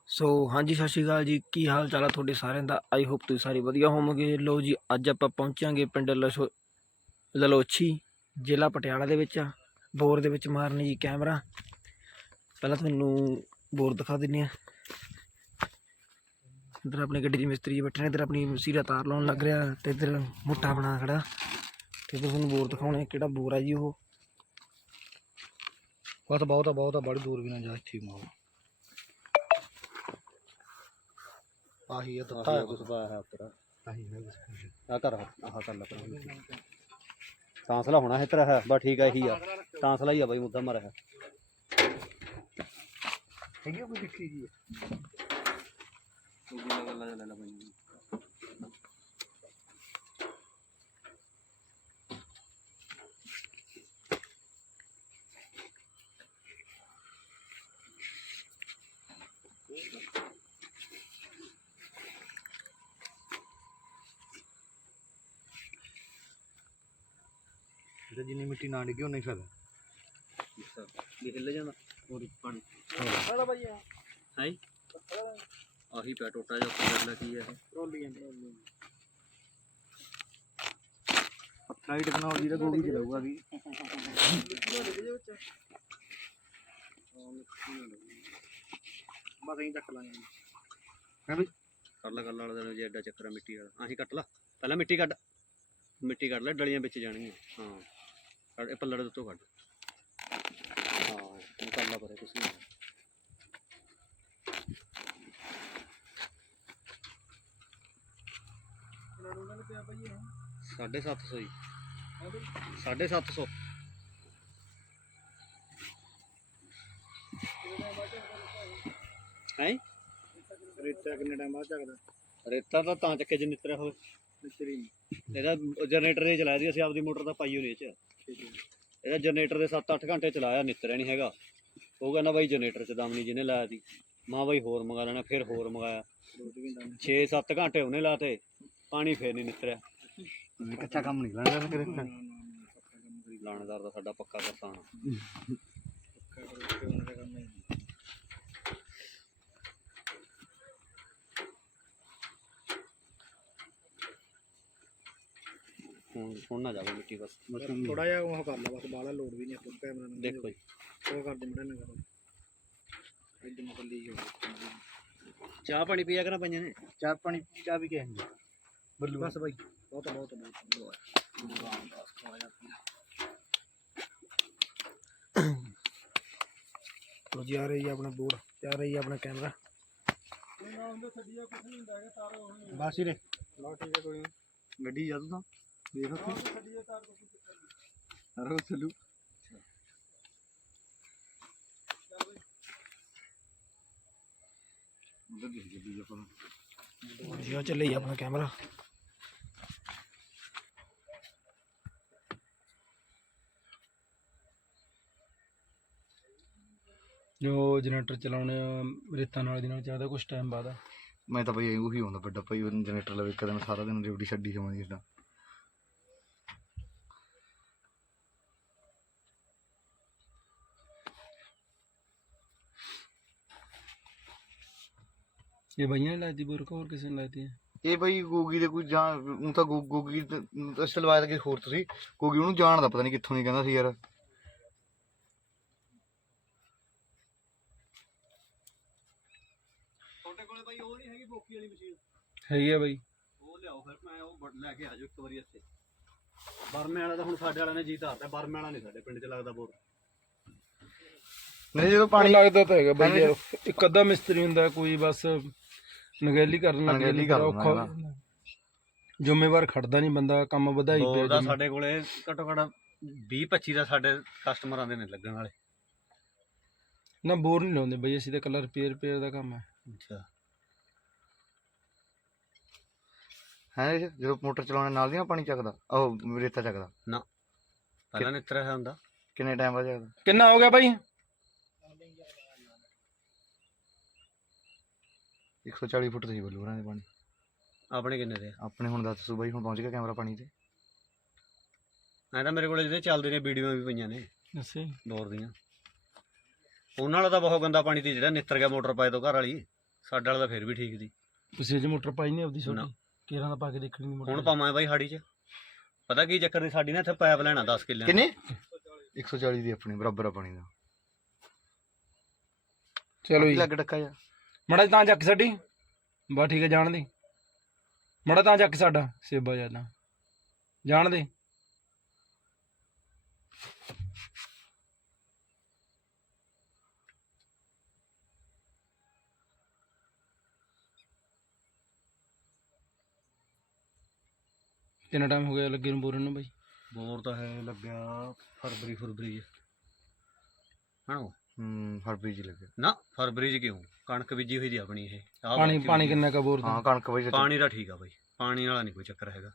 ਸੋ ਹਾਂਜੀ ਸਤਿ ਸ਼੍ਰੀ ਅਕਾਲ ਜੀ। ਕੀ ਹਾਲ ਚਾਲ ਆ ਤੁਹਾਡੇ ਸਾਰਿਆਂ ਦਾ। ਆਈ ਹੋਪ ਤੁਸੀਂ ਸਾਰੇ ਵਧੀਆ ਹੋਵੋਗੇ। ਲੋ ਜੀ, ਅੱਜ ਆਪਾਂ ਪਹੁੰਚਾਂਗੇ ਪਿੰਡ ਲਲੋਚੀ, ਜ਼ਿਲ੍ਹਾ ਪਟਿਆਲਾ ਦੇ ਵਿੱਚ। ਬੋਰ ਦੇ ਵਿੱਚ ਮਾਰਨੀ ਜੀ ਕੈਮਰਾ। ਪਹਿਲਾਂ ਤੁਹਾਨੂੰ ਬੋਰ ਦਿਖਾ ਦਿੰਦੇ ਹਾਂ। ਇੱਧਰ ਆਪਣੀ ਗੱਡੀ ਦੀ ਮਿਸਤਰੀ ਬੈਠੇ ਨੇ, ਇੱਧਰ ਆਪਣੀ ਸੀਰਾ ਤਾਰ ਲਾਉਣ ਲੱਗ ਰਿਹਾ, ਤੇ ਇੱਧਰ ਮੋਟਾ ਬਣਾ ਖੜਾ। ਤੇ ਤੁਹਾਨੂੰ ਬੋਰ ਦਿਖਾਉਣੇ ਕਿਹੜਾ ਬੋਰ ਆ ਜੀ। ਉਹ ਬਹੁਤ ਆ ਬੜੀ ਦੂਰ ਵੀ ਨਾ ਜਾ। ਇੱਥੇ ਮਾਰ ਆਹੀ ਦਿੱਤਾ ਹੈ ਕੁਛ ਪਾਇਆ ਹੈ ਉੱਪਰ। ਆਹੀ ਹੈ ਆ ਕਰ ਆਹ ਕਰ ਲਾ ਤਾਂਸਲਾ ਹੋਣਾ ਹੈ ਤੇਰਾ ਹੈ ਬਸ ਠੀਕ ਹੈ। ਇਹੀ ਆ ਤਾਂਸਲਾ ਹੀ ਆ ਬਾਈ, ਮੁੱਦਾ ਮਾਰਿਆ ਹੈਗੀ ਕੋਈ ਦਿੱਖੀ ਜੀ ਗੱਲਾਂ ਲੈ ਲਾ ਬਾਈ। ਜਿੰਨੀ ਮਿੱਟੀ ਨਾ ਡਿੱਗੀ ਉਨਾ ਹੀ ਫਾਇਦਾ। ਹਿੱਲ ਜਾਂਦਾ ਹੋਰ ਪਾਣੀ ਹੈ ਆਹੀ ਪੈ ਟੋਟਾ ਜਿਹਾ ਉੱਤੇ ਕਰਨਾ ਕੀ ਹੈ ਪੱਥਰਾਂ ਦੀ ਟੈਕਨੋਲੋਜੀ ਦਾ ਗੋਗੀ ਚਲਾਊਗਾ ਵੀ ਬਸ ਅਸੀਂ ਚੱਕ ਲਾਂਗੇ ਹੈ ਵੀ ਕਰ ਲਾ ਵਾਲਾ ਜੇ ਐਡਾ ਚੱਕਰ ਮਿੱਟੀ ਵਾਲਾ ਅਸੀਂ ਕੱਟ ਲਾ ਪਹਿਲਾਂ ਮਿੱਟੀ ਕੱਢ ਲੈ ਡਲੀਆਂ ਵਿੱਚ ਜਾਣਗੀਆਂ। ਹਾਂ ਇਹ ਪੱਲੜ ਦੇ ਉੱਤੋਂ ਕੱਢ। ਹਾਂ ਕਰ ਲਾ ਪਰੇ ਕੁਛ ਨਹੀਂ 750 ਹੀ 750 ਹੈ। ਰੇਤਾ ਕਿੰਨੇ ਟਾਈਮ ਬਾਅਦ ਚੱਕਦਾ? ਰੇਤਾ ਤਾਂ ਚੱਕੇ ਜੇ ਨਿੱਤਰਿਆ ਹੋਵੇ। ਇਹਦਾ ਜਨਰੇਟਰ ਹੀ ਚਲਾਇਆ ਸੀ ਅਸੀਂ, ਆਪਦੀ ਮੋਟਰ ਤਾਂ ਪਾਈ ਹੋਣੀ ਇਹ 'ਚ। ਇਹਦਾ ਜਨਰੇਟਰ ਦੇ 7-8 ਘੰਟੇ ਚਲਾਇਆ, ਨਿੱਤਰਿਆ ਨਹੀਂ ਹੈਗਾ। ਉਹ ਕਹਿੰਦਾ ਬਾਈ ਜਨਰੇਟਰ 'ਚ ਦਮ ਨਹੀਂ ਜਿਹਨੇ ਲਾਇਆ ਸੀ। ਮਾਂ ਬਾਈ ਹੋਰ ਮੰਗਾ ਲੈਣਾ, ਫਿਰ ਹੋਰ ਮੰਗਾਇਆ। 6-7 ਘੰਟੇ ਉਹਨੇ ਲਾਤੇ, ਪਾਣੀ ਫਿਰ ਨਹੀਂ ਨਿੱਤਰਿਆ। ਕੱਚਾ ਕੰਮ ਨਹੀਂ ਲੈਣਾ ਲਾਣੇਦਾਰ ਦਾ ਸਾਡਾ ਪੱਕਾ ਕਿਸਾਨ। ਹੁਣ ਨਾ ਜਾਵੇ ਮਿੱਟੀ ਬਸ ਥੋੜਾ ਜਿਹਾ ਉਹ ਕਰ ਲਾ ਬਸ, ਬਾਹਲਾ ਲੋਡ ਵੀ ਨਹੀਂ ਆਪਾਂ ਕੈਮਰਾ ਨਾਲ। ਦੇਖੋ ਜੀ ਉਹ ਕਰ ਦੇ ਨਾ ਕਰੋ ਇਦਾਂ ਮੱਲੀ ਹੋ। ਚਾਹ ਪਾਣੀ ਪੀਆ ਕਰਾਂ ਪਈਆਂ ਨੇ। ਚਾਹ ਪਾਣੀ ਚਾਹ ਵੀ ਕਹਿ ਬੱਲੂ ਬਸ ਬਾਈ ਬਹੁਤ ਲੋ ਜੀ ਆ ਰਹੀ ਹੈ ਆਪਣਾ ਬੋਰ, ਤੇ ਆ ਰਹੀ ਹੈ ਆਪਣਾ ਕੈਮਰਾ। ਬਸ ਹੀ ਰੇ ਲਓ ਠੀਕ ਹੈ ਕੋਈ ਗੱਡੀ ਜਾ ਤੂੰ ਤਾਂ ਦੇਖ ਉੱਥੇ ਅਰੇ ਚਲੂ ਉਧਰ ਦੀ ਗੱਡੀ ਆਪਾਂ ਜੀ ਚੱਲੇ ਆਪਣਾ ਕੈਮਰਾ। ਜੋ ਜਨਰੇਟਰ ਚਲਾਉਣੇ ਰੇਤਾਂ ਨਾਲ ਦੀ ਨਾਲ ਚਾਹਦਾ ਕੁਛ ਟਾਈਮ ਬਾਅਦ। ਮੈਂ ਤਾਂ ਭਾਈ ਉਹੀ ਹੁੰਦਾ ਵੱਡਾ ਭਾਈ, ਉਹ ਜਨਰੇਟਰ ਲਵੇ ਇੱਕ ਦਿਨ ਸਾਰਾ ਦਿਨ ਡਿਊਟੀ ਛੱਡੀ ਜਾਵਾਂਗੀ ਇਦਾਂ। ਇਹ ਬਈਆਂ ਨੇ ਲਾਤੀ ਬੋਰ ਹੋਰ ਕਿਸੇ ਨੇ ਲਾਤੀ ਹੈ? ਇਹ ਬਈ ਗੋਗੀ ਦੇ ਕੋਈ ਜਾਣ ਉਹ ਤਾਂ ਗੋਗੀ ਅਸਲਵਾਇਆ ਤਾਂ ਕਿਸੇ ਹੋਰ ਤੁਸੀਂ ਗੋਗੀ ਉਹਨੂੰ ਜਾਣਦਾ ਪਤਾ ਨਹੀਂ ਕਿੱਥੋਂ ਨਹੀਂ ਕਹਿੰਦਾ ਸੀ ਯਾਰ। ਤੁਹਾਡੇ ਕੋਲੇ ਬਾਈ ਉਹ ਨਹੀਂ ਹੈਗੀ ਬੋਕੀ ਵਾਲੀ ਮਸ਼ੀਨ? ਹੈਗੀ ਆ ਬਾਈ, ਉਹ ਲਿਆਓ ਫਿਰ ਮੈਂ ਉਹ ਲੈ ਕੇ ਆ ਜਾਓ ਇੱਕ ਵਾਰੀ ਇੱਥੇ। ਬਰਮੇ ਵਾਲਾ ਤਾਂ ਹੁਣ ਸਾਡੇ ਵਾਲਿਆਂ ਨੇ ਜੀਤ ਹਾਰਤਾ, ਬਰਮੇ ਵਾਲਾ ਨਹੀਂ ਸਾਡੇ ਪਿੰਡ 'ਚ ਲੱਗਦਾ ਬੋਰ। ਨਹੀਂ ਜਦੋਂ ਪਾਣੀ ਲੱਗਦਾ ਤਾਂ ਹੈਗਾ ਬਾਈ ਯਾਰ, ਇੱਕ ਅੱਧਾ ਮਿਸਤਰੀ ਹੁੰਦਾ ਕੋਈ ਬਸ ਨਗੇਲੀ ਕਰਨ ਲੱਗ ਜਾਂਦਾ, ਔਖਾ ਜ਼ਿੰਮੇਵਾਰ ਖੜਦਾ ਨਹੀਂ ਬੰਦਾ, ਕੰਮ ਵਧਾਈ ਪਿਆ। ਸਾਡੇ ਕੋਲੇ ਘੱਟੋ ਘੱਟ 20-25 ਦਾ ਸਾਡੇ ਕਸਟਮਰ ਆਉਂਦੇ ਨੇ ਲੱਗਣ ਵਾਲੇ। ਨਾ ਬੋਰ ਨਹੀਂ ਲਾਉਂਦੇ ਬਈ ਅਸੀਂ ਤਾਂ ਕੱਲਾ ਰਿਪੇਅਰ ਦਾ ਕੰਮ ਹੈ। ਅੱਛਾ ਹੈ ਜਦੋਂ ਮੋਟਰ ਚਲਾਉਣੇ ਨਾਲ ਦੀ ਨਾ ਪਾਣੀ ਚੱਕਦਾ ਉਹ ਰੇਤਾ ਚੱਕਦਾ ਨਾ ਪਹਿਲਾਂ ਨਿੱਤਰਿਆ ਹੋਇਆ ਹੁੰਦਾ। ਕਿੰਨੇ ਟਾਈਮ ਬਾਅਦ ਚੱਕਦਾ? ਕਿੰਨਾ ਹੋ ਗਿਆ ਬਾਈ? 140 ਫੁੱਟ ਸੀ ਬੱਲੂ ਹੋਰਾਂ ਦੇ ਪਾਣੀ। ਆਪਣੇ ਕਿੰਨੇ ਦੇ? ਆਪਣੇ ਹੁਣ ਦੱਸ ਸੂ ਬਾਈ, ਹੁਣ ਪਹੁੰਚ ਗਿਆ ਕੈਮਰਾ ਪਾਣੀ ਤੇ। ਐਂ ਤਾਂ ਮੇਰੇ ਕੋਲ ਜਿਹੜੇ ਚੱਲਦੇ ਨੇ ਵੀਡੀਓ ਵੀ ਪਈਆਂ ਨੇ ਬੋਰ ਦੀਆਂ। ਉਹਨਾਂ ਵਾਲਾ ਤਾਂ ਬਹੁਤ ਗੰਦਾ ਪਾਣੀ ਸੀ ਜਿਹੜਾ ਨਿੱਤਰ ਗਿਆ ਮੋਟਰ ਪਾਏ ਤੋਂ ਘਰ ਵਾਲੀ। ਸਾਡਾ ਵਾਲਾ ਤਾਂ ਫਿਰ ਵੀ ਠੀਕ ਸੀ। ਤੁਸੀਂ ਅਜੇ ਮੋਟਰ ਪਾਈ ਨਹੀਂ ਆਪਦੀ ਨਾ। ਛੋਟੀ ਕੇਰਾਂ ਦਾ ਪਾ ਕੇ ਦੇਖਣੀ ਨਹੀਂ ਹੁਣ ਮੋਟਰ ਪਾਵਾਂ ਬਾਈ ਹਾੜੀ 'ਚ ਪਤਾ ਕੀ ਚੱਕਰ ਦੀ ਸਾਡੀ ਨਾ ਇੱਥੇ ਪਾਈਪ ਲੈਣਾ 10 ਕਿੱਲਿਆਂ ਕਿੰਨੇ 140 ਦੀ ਆਪਣੀ ਬਰਾਬਰ ਆ ਪਾਣੀ ਦਾ। ਚਲੋ ਜੀ ਲੱਗ ਡੱਕਾ ਜਾ ਮੜਾ ਤਾਂ ਚੱਕ ਸਾਡੀ ਬਸ ਠੀਕ ਹੈ ਜਾਣ ਦੇ ਮੜਾ ਤਾਂ ਚੱਕ ਸਾਡਾ ਸੇਬਾ ਜਿਆਦਾ ਜਾਣ ਦੇ ਕਿੰਨਾ ਟਾਈਮ ਹੋ ਗਿਆ ਲੱਗੇ ਨੂੰ ਬੋਰਨ ਨੂੰ ਬਾਈ ਬੋਰ ਤਾਂ ਹੈ ਲੱਗਿਆ ਫਰਵਰੀ 'ਚ ਹਣਾ ਫਰਵਰੀ ਚ ਲੱਗਿਆ। ਨਾ ਫਰਵਰੀ 'ਚ ਕਿਉਂ ਕਣਕ ਬੀਜੀ ਹੋਈ ਦੀ ਆਪਣੀ ਇਹ ਆਹ ਪਾਣੀ ਬਾਕੀ ਪਾਣੀ ਕਿੰਨਾ ਕਾ ਬੋਰ ਦਾ ਹਾਂ ਕਣਕ ਬਾਈ ਪਾਣੀ ਦਾ ਠੀਕ ਆ ਬਾਈ ਪਾਣੀ ਵਾਲਾ ਨਹੀਂ ਕੋਈ ਚੱਕਰ ਹੈਗਾ।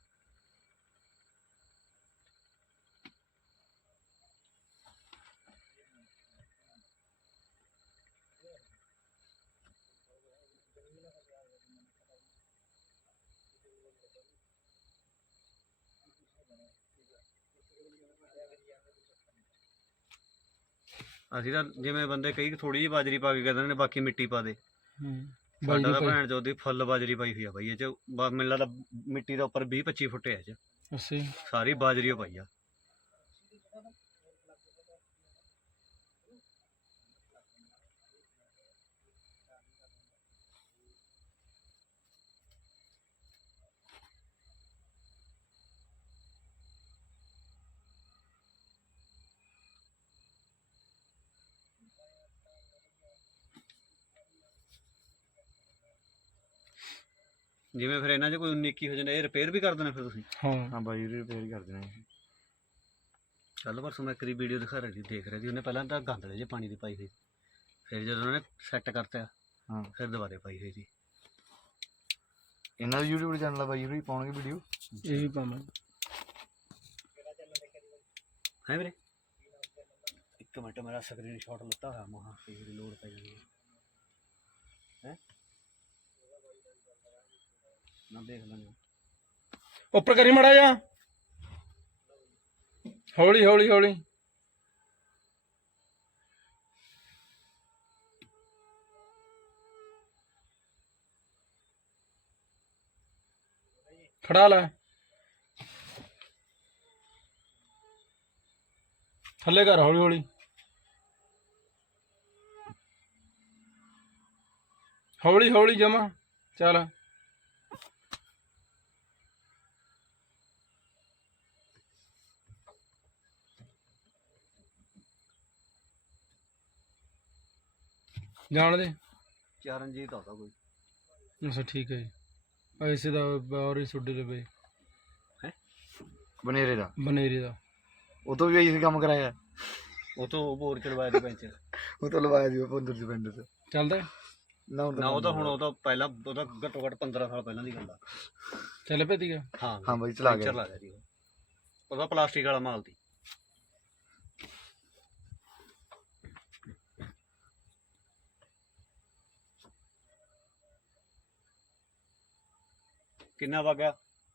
ਅਸੀਂ ਤਾਂ ਜਿਵੇਂ ਬੰਦੇ ਕਈ ਥੋੜੀ ਜਿਹੀ ਬਾਜਰੀ ਪਾ ਕੇ ਕਹਿੰਦੇ ਨੇ ਬਾਕੀ ਮਿੱਟੀ ਪਾ ਦੇ ਸਾਡਾ ਤਾਂ ਭੈਣ ਚੋਦੀ ਫੁੱਲ ਬਾਜਰੀ ਪਾਈ ਹੋਈ ਆ ਬਾਈ ਇਹ ਚ ਮੈਨੂੰ ਲੱਗਦਾ ਮਿੱਟੀ ਦਾ ਉੱਪਰ 20-25 ਫੁੱਟ ਹੈ ਇਹ ਚ ਅਸੀਂ ਸਾਰੀ ਬਾਜਰੀ ਓ ਪਾਈ ਆ। ਜਿਵੇਂ ਫਿਰ ਇਹਨਾਂ 'ਚ ਕੋਈ 19 ਹੋ ਜਾਂਦਾ ਇਹ ਰਿਪੇਅਰ ਵੀ ਕਰ ਦਿੰਦੇ ਫਿਰ ਤੁਸੀਂ? ਹਾਂ ਹਾਂ ਬਾਈ ਰਿਪੇਅਰ ਕਰ ਦੇਣਾ। ਕੱਲ ਪਰਸੋਂ ਮੈਂ ਇੱਕ ਦੀ ਵੀਡੀਓ ਦਿਖਾ ਰਹੀ ਸੀ ਦੇਖ ਰਹੀ ਸੀ ਉਹਨੇ ਪਹਿਲਾਂ ਤਾਂ ਗੰਦਲੇ ਜਿਹੇ ਪਾਣੀ ਦੀ ਪਾਈ ਹੋਈ ਫਿਰ ਜਦੋਂ ਉਹਨੇ ਸੈੱਟ ਕਰਤਾ ਹਾਂ ਫਿਰ ਦੁਬਾਰੇ ਪਾਈ ਹੋਈ ਸੀ। ਇਹਨਾਂ ਦਾ YouTube ਚੈਨਲ ਆ ਬਾਈ ਹੋਰੀ ਪਾਉਣਗੇ ਵੀਡੀਓ ਇਹ ਵੀ ਪਾਵਾਂ ਹੈ ਵੀਰੇ ਇੱਕ ਮਿੰਟ ਮੇਰਾ ਸਕਰੀਨਸ਼ਾਟ ਲੱਤਾ ਹੋਇਆ ਮਹਾ ਫੇਰ ਲੋਡ ਪੈ ਜਾਂਦੀ ਹੈ ਨਾ ਦੇਖ ਲੈਂਦੇ ਉੱਪਰ ਕਰੀ ਮੜਾ ਜਾ ਹੌਲੀ ਹੌਲੀ ਹੌਲੀ ਖੜਾ ਲੈ ਥੱਲੇ ਕਰ ਹੌਲੀ ਹੌਲੀ ਹੌਲੀ ਹੌਲੀ ਜਮਾ ਚੱਲ ਜਾਣ ਦੇ ਚਰਨਜੀਤ ਆਉਂਦਾ ਕੋਈ ਅੱਛਾ ਠੀਕ ਹੈ ਜੀ ਐਸੇ ਦਾ ਔਰ ਹੀ ਸੁੱਡੇ ਦੇ ਬਈ ਬਨੇਰੇ ਦਾ ਬਨੇਰੇ ਦਾ ਉਹ ਤੋਂ ਵੀ ਅਸੀਂ ਕੰਮ ਕਰਾਇਆ ਉਹ ਤੋਂ ਬੋਰ ਚੜਵਾਇਆ ਦੀ ਪੈਂਚ ਉਹ ਤੋਂ ਲਵਾਇਆ ਜੀ 15 ਦੇ ਪਿੰਡ ਚ ਚੱਲਦਾ ਨਾ ਨਾ ਉਹ ਤਾਂ ਹੁਣ ਉਹ ਤਾਂ ਪਹਿਲਾਂ ਉਹਦਾ ਘੱਟੋ ਘੱਟ 15 ਸਾਲ ਪਹਿਲਾਂ ਦੀ ਗੱਲ ਆ। ਚੱਲ ਪੈ ਤੀਗਾ ਹਾਂ ਹਾਂ ਬਾਈ ਚਲਾ ਪੈਂਚਰ ਗਿਆ ਲਾ ਗਿਆ ਜੀ ਉਹਦਾ ਪਲਾਸਟਿਕ ਵਾਲਾ ਮਾਲ ਸੀ। ਕਿੰਨਾ ਵਗਿਆ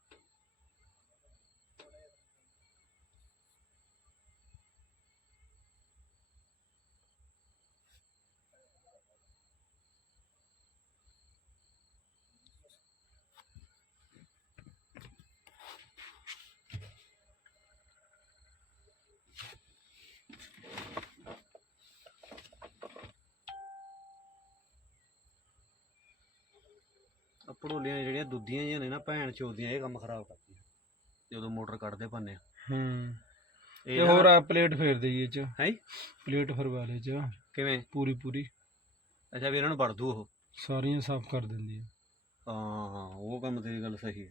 ਪੜੋਲੀਆਂ ਜਿਹੜੀਆਂ ਦੁੱਧੀਆਂ ਜਿਹੀਆਂ ਨੇ ਨਾ ਭੈਣ ਚੋਦੀਆਂ ਇਹ ਕੰਮ ਖਰਾਬ ਕਰਦੀਆਂ ਜਦੋਂ ਮੋਟਰ ਕੱਢਦੇ ਪੰਨੇ ਹੂੰ ਇਹ ਇਹ ਹੋਰ ਆ ਪਲੇਟ ਫੇਰ ਦੇਈਏ ਇਹ ਚ ਹੈ ਪਲੇਟ ਫਰਵਾ ਲੈ ਚ ਕਿਵੇਂ ਪੂਰੀ ਪੂਰੀ ਅੱਛਾ ਵੀ ਇਹਨਾਂ ਨੂੰ ਵੜ ਦੂ ਉਹ ਸਾਰੀਆਂ ਸਾਫ਼ ਕਰ ਦਿੰਦੀ ਹੈ ਹਾਂ ਹਾਂ ਉਹ ਕੰਮ ਤੇਰੀ ਗੱਲ ਸਹੀ ਹੈ।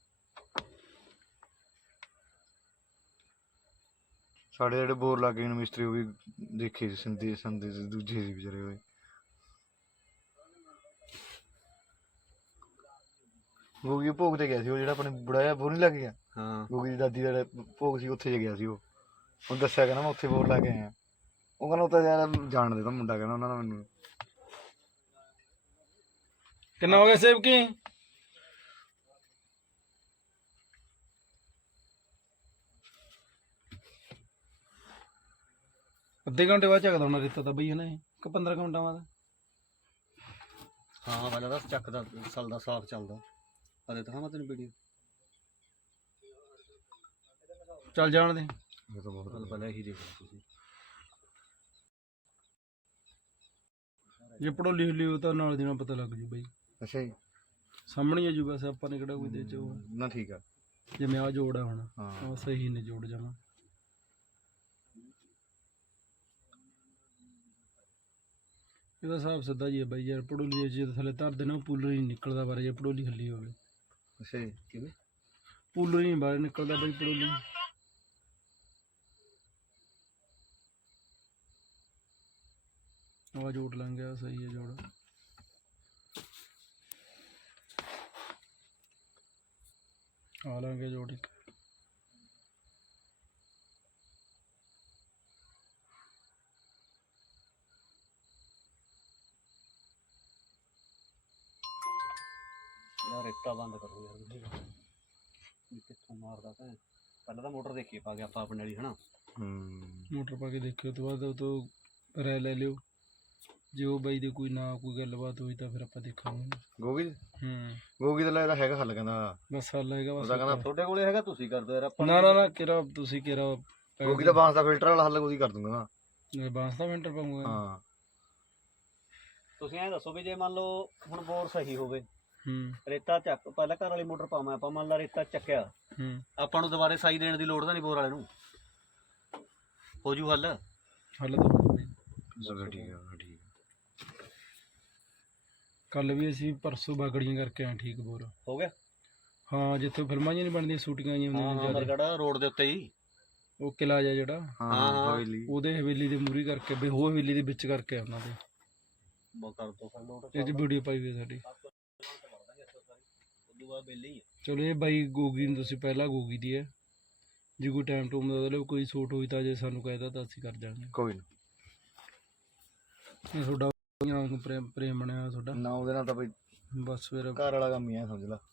ਸਾਡੇ ਜਿਹੜੇ ਬੋਰ ਲੱਗੇ ਨੇ ਮਿਸਤਰੀ ਉਹ ਵੀ ਦੇਖੇ ਸੀ ਸੰਦੇ ਸੰਦੇ ਦੂਜੇ ਸੀ ਵਿਚਾਰੇ ਹੋਏ ਗੋਗੀ ਭੋਗ ਤੇ ਗਿਆ ਸੀ ਉਹ ਜਿਹੜਾ ਆਪਣੇ ਬੁੜਾ ਜਿਹਾ ਬੋਰ ਨਹੀਂ ਲੱਗ ਗਿਆ ਹਾਂ ਗੋਗੀ ਦੀ ਦਾਦੀ ਦਾ ਭੋਗ ਸੀ ਉੱਥੇ ਗਿਆ ਸੀ ਉਹ ਉਹਨੂੰ ਦੱਸਿਆ ਕਹਿੰਦਾ ਮੈਂ ਉੱਥੇ ਬੋਰ ਲਾ ਕੇ ਆਇਆ ਉਹ ਕਹਿੰਦਾ ਉਹ ਤਾਂ ਯਾਰ ਜਾਣ ਦੇ ਤਾਂ ਮੁੰਡਾ ਕਹਿੰਦਾ ਉਹਨਾਂ ਦਾ ਮੈਨੂੰ ਕਿੰਨਾ ਹੋ ਗਿਆ ਸੇਬ ਕੀ ਅੱਧੇ ਘੰਟੇ ਬਾਅਦ ਚੱਕਦਾ ਹੁਣ ਰੇਤਾ ਤਾਂ ਬਈ ਹੈ ਨਾ ਇਹ ਕਿ 15 ਮਿੰਟਾਂ ਬਾਅਦ ਹਾਂ ਪਹਿਲਾਂ ਤਾਂ ਚੱਕ ਦਾ ਸਲ ਦਾ ਸਾਫ ਚੱਲਦਾ। ਅਰੇ ਤਾਂ ਮੈਂ ਤੈਨੂੰ ਵੀਡੀਓ ਚੱਲ ਜਾਣ ਦੇ। ਇਹ ਤਾਂ ਬਹੁਤ ਚੱਲ ਪਹਿਲਾਂ ਇਹੀ ਦੇਖ ਲਓ ਤੁਸੀਂ। ਜੇ ਪੜੋਲੀ ਹਿੱਲੀ ਉਹ ਤਾਂ ਨਾਲ ਦੀ ਨਾਲ ਪਤਾ ਲੱਗ ਜੂ ਬਾਈ, ਅੱਛਾ ਜੀ। ਸਾਹਮਣੇ ਹੀ ਆ ਜੂ, ਵੈਸੇ ਆਪਾਂ ਨੇ ਕਿਹੜਾ ਕੋਈ ਦੇ ਚ ਉਹ। ਨਾ ਠੀਕ ਆ। ਜਿਵੇਂ ਆ ਜੋੜ ਆ ਹੁਣ, ਹਾਂ ਉਹ ਸਹੀ ਨੇ ਜੋੜ ਜਾਣਾ। ਇਹਦਾ ਹਿਸਾਬ ਸਿੱਧਾ ਜੀ ਹੈ ਬਾਈ ਯਾਰ, ਪੜੋਲੀ ਜੇ ਥੱਲੇ ਧਰ ਦੇ ਨਾ ਪੂਲਰ ਹੀ ਨਹੀਂ ਨਿਕਲਦਾ ਬਾਰੇ, ਜੇ ਪੜੋਲੀ ਹੱਲੀ ਹੋਵੇ। ਅੱਛਾ ਜੀ। ਕਿਵੇਂ ਪੂਲਰ ਹੀ ਨਹੀਂ ਬਾਹਰ ਨਿਕਲਦਾ ਬਾਈ ਪੜੋਲੀ। ਆ ਜੋੜ ਲੰਘ ਗਿਆ, ਸਹੀ ਹੈ ਜੋੜ। ਆ ਲਾਂਗੇ ਜੋੜ ਇੱਕ। ਯਾਰ ਰੇਤਾ ਬੰਦ ਕਰੋ ਯਾਰ ਤੁਸੀਂ ਵੀ ਕਿੱਥੋਂ ਮਾਰਦਾ ਭੈਣ। ਪਹਿਲਾਂ ਤਾਂ ਮੋਟਰ ਦੇਖੀ ਪਾ ਗਿਆ ਆਪਾਂ ਆਪਣੇ ਵਾਲੀ ਹਨਾ। ਮੋਟਰ ਪਾ ਕੇ ਦੇਖਿਓ, ਤੋਂ ਬਾਅਦ ਉਹ ਤੋਂ ਰਾਇ ਲੈ ਲਿਓ। ਜੇ ਉਹ ਬਾਈ ਦੀ ਕੋਈ ਕੋਈ ਗੱਲਬਾਤ ਹੋਈ ਤਾਂ ਫਿਰ ਆਪਾਂ ਦੇਖਾਂਗੇ। ਗੋਗੀ ਹੂੰ ਗੋਗੀ ਦਾ ਲੱਗਦਾ ਹੈਗਾ ਹੱਲ, ਕਹਿੰਦਾ ਬਸ ਹੱਲ ਹੈਗਾ ਬਸ। ਉਹਦਾ ਕਹਿੰਦਾ ਤੁਹਾਡੇ ਕੋਲੇ ਹੈਗਾ, ਤੁਸੀਂ ਕਰ ਦਿਓ ਯਾਰ। ਆਪਾਂ ਨਾ ਨਾ ਨਾ ਕਿਹੜਾ ਤੁਸੀਂ ਕਿਹੜਾ ਗੋਗੀ ਦਾ ਬਾਂਸ ਦਾ ਫਿਲਟਰ ਵਾਲਾ ਹੱਲ ਉਹਦੀ ਕਰ ਦੂੰਗਾ ਨਾ। ਬਾਂਸ ਦਾ ਫਿਲਟਰ ਪਾਉਂਗਾ। ਹਾਂ ਤੁਸੀਂ ਐਂ ਦੱਸੋ ਵੀ ਜੇ ਮੰਨ ਲਓ ਹੁਣ ਬੋਰ ਸਹੀ ਹੋਵੇ, ਹੂੰ ਰੇਤਾ ਚੱਕ ਪਹਿਲਾਂ ਘਰ ਵਾਲੀ ਮੋਟਰ ਪਾਵਾਂ ਆਪਾਂ, ਮੰਨ ਲਾ ਰੇਤਾ ਚੱਕਿਆ, ਹੂੰ ਆਪਾਂ ਨੂੰ ਦੁਬਾਰੇ ਸਾਈ ਦੇਣ ਦੀ ਲੋੜ ਤਾਂ ਨਹੀਂ ਬੋਰ ਵਾਲੇ ਨੂੰ, ਹੋ ਜੂ ਹੱਲ। ਹੱਲ ਤਾਂ ਹੋਣਾ ਬਾਈ। ਚਲੋ ਠੀਕ ਆ ਠੀਕ ਆ। ਕੱਲ ਵੀ ਅਸੀਂ ਪਰਸੋਂ ਬਾਗੜੀਆਂ ਕਰਕੇ ਆਏ ਠੀਕ ਬੋਰ। ਹੋ ਗਿਆ। ਹਾਂ ਜਿੱਥੇ ਫਿਲਮਾਂ ਜਿਹੀਆਂ ਨਹੀਂ ਬਣਦੀਆਂ, ਸ਼ੂਟਿੰਗਾਂ ਜਿਹੀਆਂ ਹਾਂ ਹੁੰਦੀਆਂ ਨੇ ਜ਼ਿਆਦਾ, ਅਮਰਗੜ੍ਹ ਰੋਡ ਦੇ ਉੱਤੇ ਹੀ ਉਹ ਕਿਲਾ ਜਿਹਾ ਜਿਹੜਾ, ਹਾਂ ਹਵੇਲੀ ਉਹਦੇ ਹਵੇਲੀ ਦੇ ਮੂਹਰੀ ਕਰਕੇ ਵੀ ਉਹ ਹਵੇਲੀ ਦੇ ਵਿੱਚ ਕਰਕੇ ਆ ਉਹਨਾਂ ਦੇ। ਬਹੁਤ ਕਰ ਦੋ ਫਿਰ ਲੋਟ। ਇਹ 'ਚ ਵੀਡੀਓ ਪਾਈ ਹੋਈ ਸਾਡੀ। ਉਦੋਂ ਬਾਅਦ ਬੇਲੇ ਹੀ ਚਲੋ ਇਹ ਬਾਈ ਗੋਗੀ ਨੂੰ ਤੁਸੀਂ ਪਹਿਲਾਂ ਗੋਗੀ ਦੀ ਹੈ, ਜੇ ਕੋਈ ਟਾਈਮ ਟੂਮ ਦਾ ਮਤਲਬ ਕੋਈ ਸੂਟ ਹੋਈ ਤਾਂ ਜੇ ਸਾਨੂੰ ਕਹਿਦਾ ਤਾਂ ਅਸੀਂ ਕਰ ਜਾਵਾਂਗੇ। ਕੋਈ ਨਾ। ਇਹ ਤੁਹਾਡਾ ਪ੍ਰੇਮ ਬਣਿਆ ਹੋਇਆ ਤੁਹਾਡਾ ਨਾ ਉਹਦੇ ਨਾਲ ਤਾਂ ਬਈ ਬਸ ਫਿਰ। ਘਰ ਵਾਲਾ ਕੰਮ ਹੀ ਆ ਸਮਝ ਲਾ।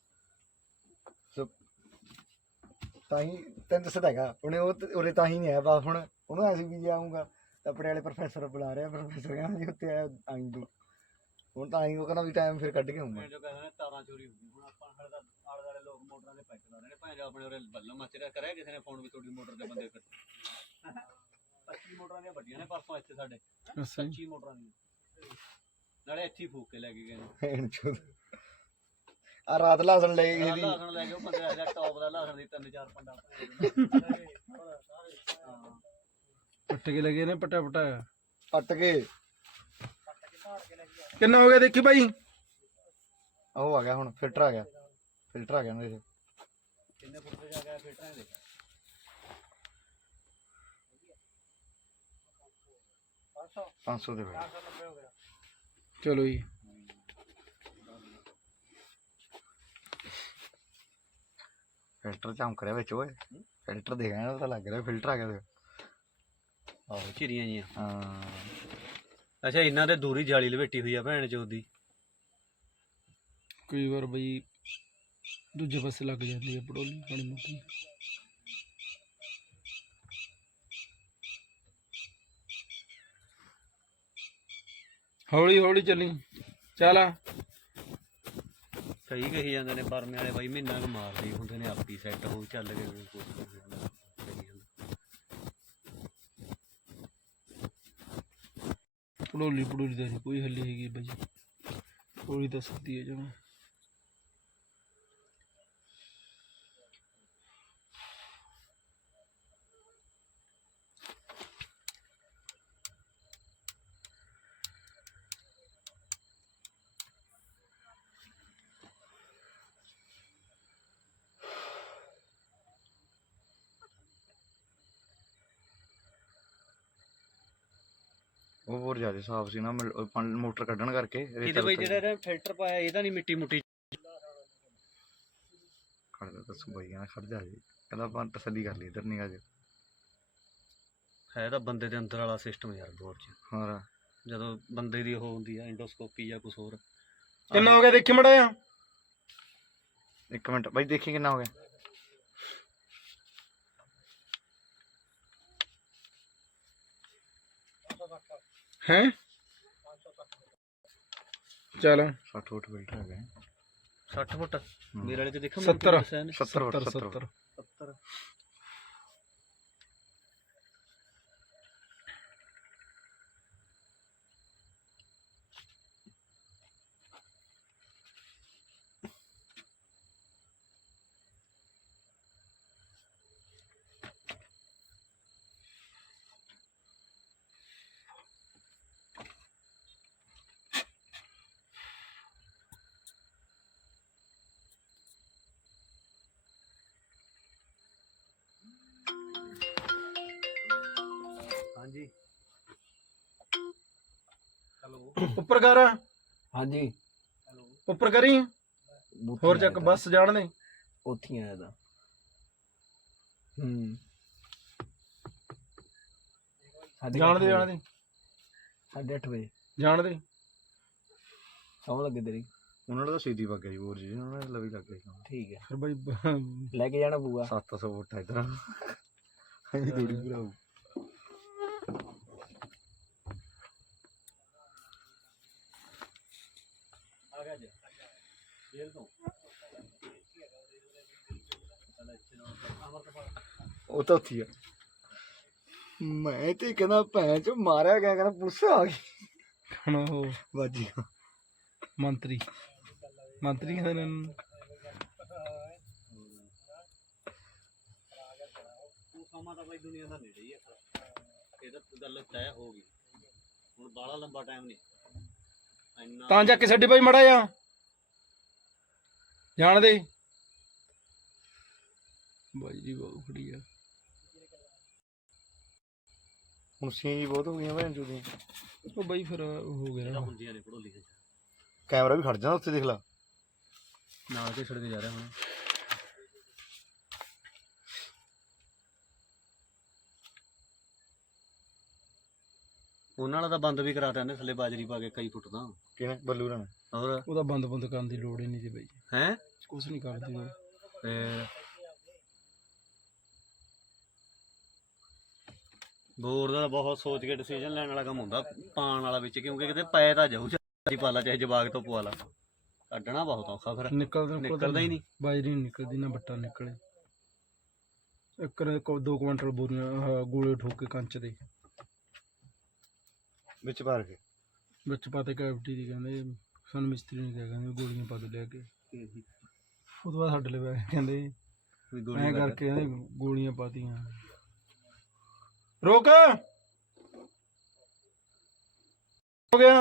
ਤਾਂ ਹੀ ਤੈਨੂੰ ਦੱਸਦਾ ਹੈਗਾ ਉਹਨੇ, ਉਹ ਉਰੇ ਤਾਂ ਹੀ ਨਹੀਂ ਆਇਆ ਬਸ। ਹੁਣ ਉਹਨੂੰ ਐਸੀ ਵੀ ਜੇ ਆਊਂਗਾ ਤਾਂ ਆਪਣੇ ਵਾਲੇ ਪ੍ਰੋਫੈਸਰ ਬੁਲਾ ਰਿਹਾ, ਪ੍ਰੋਫੈਸਰ ਕਹਿੰਦਾ ਜੀ ਉੱਥੇ ਆਈ ਤੂੰ। ਹੁਣ ਤਾਂ ਆਈ, ਉਹ ਕਹਿੰਦਾ ਵੀ ਟਾਈਮ ਫਿਰ ਕੱਢ ਕੇ ਆਊਂਗਾ। ਜੋ ਕਹਿੰਦੇ ਨੇ ਤਾਰਾਂ ਚੋਰੀ ਹੁੰਦੀ। ਹੁਣ ਆਪਾਂ ਹਲੇ ਤਾਂ ਆਲੇ ਦੁਆਲੇ ਲੋਕ ਮੋਟਰਾਂ ਦੇ ਪੈਸੇ ਲਾ ਰਹੇ ਨੇ, ਭਾਵੇਂ ਜੋ ਆਪਣੇ ਉਰੇ ਬੱਲਮ ਮੱਚਰਿਆ ਕਰਿਆ ਕਿਸੇ ਨੇ ਫੋਨ ਵੀ ਤੁਹਾਡੀ ਮੋਟਰ ਦੇ ਬੰਦੇ ਫਿਰ 25 ਮੋਟਰਾਂ ਦੀਆਂ ਵੱਡੀਆਂ ਨੇ ਪਰਸੋਂ ਇੱਥੇ ਸਾਡੇ, 25 ਮੋਟਰਾਂ ਦੀਆਂ, ਨਾਲੇ ਇੱਥੇ ਹੀ ਫੂਕ ਕੇ ਲੈ ਕੇ ਗਏ ਨੇ। ਆ ਰਾਤ ਲਾਸਣ ਲੈ ਗਈ ਸੀ। ਲਾਸਣ ਲੈ ਕੇ ਉਹ 15,000 ਟੌਪ ਦਾ ਲਾਸਣ ਦੀ 3-4 ਪੰਡਾ ਪੱਟ ਕੇ ਲੱਗੇ ਨੇ, ਪਟਾ ਪੱਟ ਕੇ ਕਿੰਨਾ ਹੋ ਗਿਆ ਦੇਖੀ ਭਾਈ। ਉਹ ਆ ਗਿਆ ਹੁਣ, ਫਿਲਟਰ ਆ ਗਿਆ, ਫਿਲਟਰ ਆ ਗਿਆ ਨਾ ਇਹ। ਕਿੰਨੇ ਫੁੱਟ ਤੇ ਜਾ ਗਿਆ ਫਿਲਟਰਾਂ ਦੇ? 500 ਦੇ ਵੇ। ਚਲੋ ਜੀ ਫਿਲਟਰ ਚਮਕ ਰਿਹਾ ਵਿੱਚ ਓਏ, ਫਿਲਟਰ ਦੇਖ ਰਿਹਾ ਤਾਂ ਲੱਗ ਰਿਹਾ ਫਿਲਟਰ ਆ ਗਿਆ। ਆਹੋ ਚਿੜੀਆਂ ਜੀਆਂ। ਹਾਂ ਅੱਛਾ ਇਹਨਾਂ ਦੇ ਦੂਰੀ ਜਾਲੀ ਲਵੇਟੀ ਹੋਈ ਆ ਭੈਣ ਚੋਦ ਦੀ। ਕਈ ਵਾਰ ਬਈ ਦੂਜੇ ਪਾਸੇ ਲੱਗ ਜਾਂਦੀ ਹੈ ਪੜੋਲੀ ਮਾੜੀ ਮੋਟੀ। ਹੌਲੀ ਹੌਲੀ ਚੱਲੀ ਚੱਲ। ਕਈ ਕਹੀ ਜਾਂਦੇ ਨੇ ਪਰਮੇ ਵਾਲੇ ਬਾਈ ਮਹੀਨਾ ਕੁ ਮਾਰਦੇ ਹੁੰਦੇ ਨੇ, ਆਪੀ ਸੈੱਟ ਹੋ ਚੱਲ ਕੇ ਪੜੋਲੀ ਦਾ ਨਹੀਂ ਕੋਈ ਹੱਲੀ ਹੈਗੀ ਬਾਈ, ਪੜੋਲੀ ਤਾਂ ਸਿੱਧੀ ਹੈ ਜਮਾਂ। ਉਹ ਬਹੁਤ ਜ਼ਿਆਦਾ ਸਾਫ ਸੀ ਨਾ, ਮੋਟਰ ਕੱਢਣ ਕਰਕੇ। ਇਹਦੇ ਬਾਈ ਜਿਹੜਾ ਇਹਦਾ ਫਿਲਟਰ ਪਾਇਆ ਇਹਦਾ ਨਹੀਂ ਮਿੱਟੀ ਮੁੱਟੀ ਖੜਦਾ ਦੱਸੋ ਬਾਈ, ਕਹਿੰਦਾ ਖੜ ਜਾ ਜੀ, ਕਹਿੰਦਾ ਆਪਾਂ ਤਸੱਲੀ ਕਰ ਲਈ ਇੱਧਰ ਨਿਗਾਹ ਚ। ਹੈ ਤਾਂ ਬੰਦੇ ਦੇ ਅੰਦਰ ਵਾਲਾ ਸਿਸਟਮ ਯਾਰ ਬੋਰ ਚ। ਹੋਰ ਜਦੋਂ ਬੰਦੇ ਦੀ ਉਹ ਹੁੰਦੀ ਆ ਐਂਡੋਸਕੋਪੀ ਜਾਂ ਕੁਛ ਹੋਰ। ਕਿੰਨਾ ਹੋ ਗਿਆ ਦੇਖੀ ਮੜਾ ਆ। 1 ਮਿੰਟ ਬਾਈ ਦੇਖੀ ਕਿੰਨਾ ਹੋ ਗਿਆ। ਹੈ ਚੱਲ 60 ਫੁੱਟ ਫਿਲਟਰ ਹੈਗਾ 60 ਫੁੱਟ ਮੇਰੇ ਵਾਲੇ ਚ ਦੇਖੋ 70 70 ਫੁੱਟ 70 70 ਹਾਂਜੀ ਹੈਲੋ ਉੱਪਰ ਕਰ ਹਾਂਜੀ ਹੈਲੋ ਉੱਪਰ ਕਰੀ ਹੋਰ ਚੱਕ ਬੱਸ ਜਾਣ ਦੇ ਉੱਥੇ ਆਇਆ ਦਾ ਹੂੰ ਜਾਣ ਦੇ 8:30 ਵਜੇ ਜਾਣ ਦੇ ਸੌਂ ਲੱਗੇ ਤੇਰੀ ਉਹਨਾਂ ਦਾ ਸਿੱਧੀ ਵਗ ਗਈ ਹੋਰ ਜੀ ਉਹਨਾਂ ਨੇ ਲਵੀ ਲੱਗ ਗਈ ਠੀਕ ਹੈ ਫਿਰ ਬਾਈ ਲੈ ਕੇ ਜਾਣਾ ਪਊਗਾ 700 ਫੁੱਟ ਇਧਰ ਅਸੀਂ ਥੋੜੀ ਭਰਾਉ ਆ ਗਿਆ ਜੀ ਜੇਲ੍ਹ ਤੋਂ ਉਹ ਤਾਂ ਉੱਥੇ ਆ ਮੈਂ ਤੇ ਕਹਿੰਦਾ ਭੈਣ ਚ ਮਾਰਿਆ ਗਿਆ ਕਹਿੰਦਾ ਪੁਲਿਸ ਆ ਗਈ ਹੁਣ ਉਹ ਬਾਜੀ ਮੰਤਰੀ ਕਹਿੰਦੇ ਨੇ ਇਹਨੂੰ। ਸਮਾਂ ਤਾਂ ਬਾਈ ਦੁਨੀਆ ਦਾ ਨੇੜੇ ਹੀ ਆ ਇਹ ਤਾਂ ਗੱਲ ਤੈਅ ਹੋ ਗਈ ਹੁਣ ਬਾਹਲਾ ਲੰਬਾ ਟਾਈਮ ਨਹੀਂ ਇੰਨਾ ਤਾਂ ਜਾ ਕੇ ਛੱਡੀ ਬਾਈ ਮੜਾ ਜਾ ਜਾਣ ਦੇ ਬਾਈ ਜੀ ਬਹੁਤ ਖੜੀ ਆ ਹੁਣ ਸੀ ਬਹੁਤ ਹੋ ਗਈਆਂ ਭੈਣ ਚੋਦੀ ਉਹ ਬਾਈ ਫਿਰ ਹੋ ਗਿਆ ਨਾ ਹੁੰਦੀਆਂ ਨੇ ਪੜ੍ਹੋ ਲਿਖੇ ਕੈਮਰਾ ਵੀ ਖੜ ਜਾਂਦਾ ਉੱਥੇ ਦੇਖ ਲਾ ਨਾਲ ਤੇ ਛੱਡ ਕੇ ਜਾ ਰਿਹਾ ਹੁਣ ਉਹਨਾਂ ਵਾਲਾ ਤਾਂ ਬੰਦ ਵੀ ਕਰਾਤਾ ਇਹਨੇ ਥੱਲੇ ਬਾਜਰੀ ਪਾ ਕੇ ਕਈ ਫੁੱਟ ਤਾਂ ਕਿਹਨੇ ਬੱਲੂ ਰਾਂ ਹੋਰ ਉਹਦਾ ਬੰਦ ਕਰਨ ਦੀ ਲੋੜ ਹੀ ਨਹੀਂ ਸੀ ਬਾਈ ਹੈ ਕੁਛ ਨਹੀਂ ਕਰਦੀ ਉਹ ਤੇ ਬੋਰ ਦਾ ਬਹੁਤ ਸੋਚ ਕੇ ਡਿਸੀਜਨ ਲੈਣ ਵਾਲਾ ਕੰਮ ਹੁੰਦਾ ਪਾਣ ਵਾਲਾ ਵਿੱਚ ਕਿਉਂਕਿ ਕਿਤੇ ਪੈ ਤਾਂ ਜਾਊ ਚਾਹੀ ਪਾਲਾ ਚਾਹੇ ਜਵਾਗ ਤੋਂ ਪਵਾ ਲਾ ਕੱਢਣਾ ਬਹੁਤ ਔਖਾ ਫਿਰ ਨਿਕਲਦਾ ਹੀ ਨਹੀਂ ਬਾਜਰੀ ਨਹੀਂ ਨਿਕਲਦੀ ਨਾ ਬੱਟਾ ਨਿਕਲੇ ਇੱਕ 2 ਕੁਇੰਟਲ ਬੋਰੀਆਂ ਗੋਲੇ ਠੋਕ ਕੇ ਕੰਚ ਦੇ ਵਿੱਚ ਪਾਰ ਕੇ ਵਿੱਚ ਪਾਤੇ ਕੈਵਿਟੀ ਦੀ ਕਹਿੰਦੇ ਸਾਨੂੰ ਮਿਸਤਰੀ ਨੇ ਕਿਹਾ ਕਹਿੰਦੇ ਗੋਲੀਆਂ ਪਾ ਦੇ ਲੈ ਕੇ ਉਹ ਤੋਂ ਬਾਅਦ ਸਾਡੇ ਲਈ ਕਹਿੰਦੇ ਐਂ ਕਰਕੇ ਕਹਿੰਦੇ ਗੋਲੀਆਂ ਪਾਤੀਆਂ ਰੋਕ ਹੋ ਗਿਆ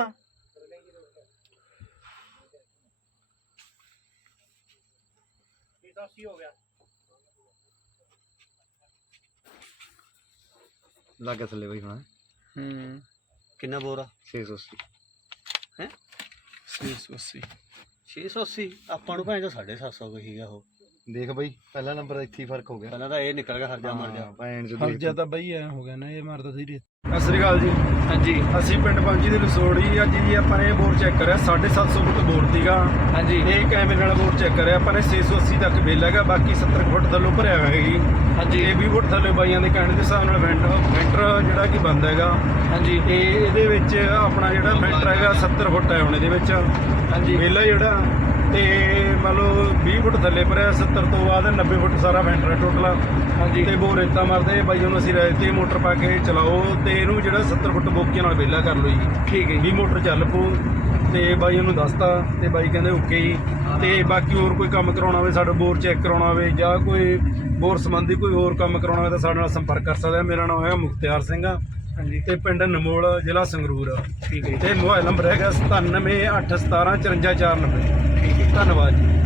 ਲੱਗ ਗਿਆ ਥੱਲੇ ਬਈ ਹੁਣ ਕਿੰਨਾ ਬੋਰ ਆ 680 ਹੈ 680 680 ਆਪਾਂ ਨੂੰ ਭਾਵੇਂ ਤਾਂ 750 ਕਹੀਗਾ ਉਹ ਦੇਖ ਬਈ ਪਹਿਲਾ ਨੰਬਰ ਇੱਥੇ ਹੀ ਫਰਕ ਹੋ ਗਿਆ ਪਹਿਲਾਂ ਤਾਂ ਇਹ ਨਿਕਲ ਗਿਆ ਹਰਜਾ ਮਰ ਜਾ ਭੈਣ ਚੋਦ ਹਰਜਾ ਤਾਂ ਬਈ ਐ ਹੋ ਗਿਆ ਨਾ ਇਹ ਮਾਰਦਾ ਸੀ ਸਤਿ ਸ੍ਰੀ ਅਕਾਲ ਜੀ ਹਾਂਜੀ ਅਸੀਂ ਪਿੰਡ ਪਾਂਜੀ ਦੇ ਲਸੋੜੀ ਅੱਜ ਜੀ ਆਪਾਂ ਨੇ ਇਹ ਬੋਰ ਚੈੱਕ ਕਰਿਆ 750 ਫੁੱਟ ਬੋਰ ਸੀਗਾ ਹਾਂਜੀ ਇਹ ਕੈਮਰੇ ਨਾਲ ਬੋਰ ਚੈੱਕ ਕਰਿਆ ਆਪਾਂ ਨੇ 680 ਤੱਕ ਬਿੱਲ ਹੈਗਾ ਬਾਕੀ 70 ਫੁੱਟ ਥੱਲੋਂ ਭਰਿਆ ਹੋਇਆ ਹੈਗੀ ਹਾਂਜੀ ਇਹ 20 ਫੁੱਟ ਥੱਲੇ ਬਾਈਆਂ ਦੇ ਕਹਿਣ ਦੇ ਹਿਸਾਬ ਨਾਲ ਵੈਂਟਰ ਜਿਹੜਾ ਕਿ ਬੰਦ ਹੈਗਾ ਹਾਂਜੀ ਇਹਦੇ ਵਿੱਚ ਆਪਣਾ ਜਿਹੜਾ ਵੈਂਟਰ ਹੈਗਾ 70 ਫੁੱਟ ਹੈ ਹੁਣ ਇਹਦੇ ਵਿੱਚ ਹਾਂਜੀ ਵਿਹਲਾ ਜਿਹੜਾ ਤੇ ਮੰਨ ਲਓ 20 ਫੁੱਟ ਥੱਲੇ ਭਰਿਆ 70 ਤੋਂ ਬਾਅਦ 90 ਫੁੱਟ ਸਾਰਾ ਵੈਂਟਰ ਹੈ ਟੋਟਲ ਹਾਂਜੀ ਤੇ ਬੋਰ ਰੇਤਾ ਮਾਰਦੇ ਬਾਈਆਂ ਨੂੰ ਅਸੀਂ ਰਾਇ ਤੇ ਮੋਟਰ ਪਾ ਕੇ ਚਲਾਓ ਤੇ ਇਹਨੂੰ ਜਿਹੜਾ 70 ਫੁੱਟ ਬੋਕੀਆਂ ਨਾਲ ਵਿਹਲਾ ਕਰ ਲਓ ਜੀ ਠੀਕ ਹੈ ਵੀ ਮੋਟਰ ਚੱਲ ਪਊ ਤੇ ਬਾਈ ਨੂੰ ਦੱਸਤਾ ਤੇ ਬਾਈ ਕਹਿੰਦੇ ਓਕੇ ਜੀ ਤੇ ਬਾਕੀ ਹੋਰ ਕੋਈ ਕੰਮ ਕਰਾਉਣਾ ਹੋਵੇ ਸਾਡਾ ਬੋਰ ਚੈੱਕ ਕਰਾਉਣਾ ਹੋਵੇ ਜਾਂ ਕੋਈ ਬੋਰ ਸੰਬੰਧੀ ਕੋਈ ਹੋਰ ਕੰਮ ਕਰਾਉਣਾ ਹੋਵੇ ਤਾਂ ਸਾਡੇ ਨਾਲ ਸੰਪਰਕ ਕਰ ਸਕਦਾ ਮੇਰਾ ਨਾਮ ਹੈ ਮੁਖਤਿਆਰ ਸਿੰਘ ਹਾਂਜੀ ਤੇ ਪਿੰਡ ਨਮੋਲ ਜ਼ਿਲ੍ਹਾ ਸੰਗਰੂਰ ਠੀਕ ਹੈ ਤੇ ਮੋਬਾਈਲ ਨੰਬਰ ਹੈਗਾ 9781175490 ਠੀਕ ਹੈ ਧੰਨਵਾਦ ਜੀ।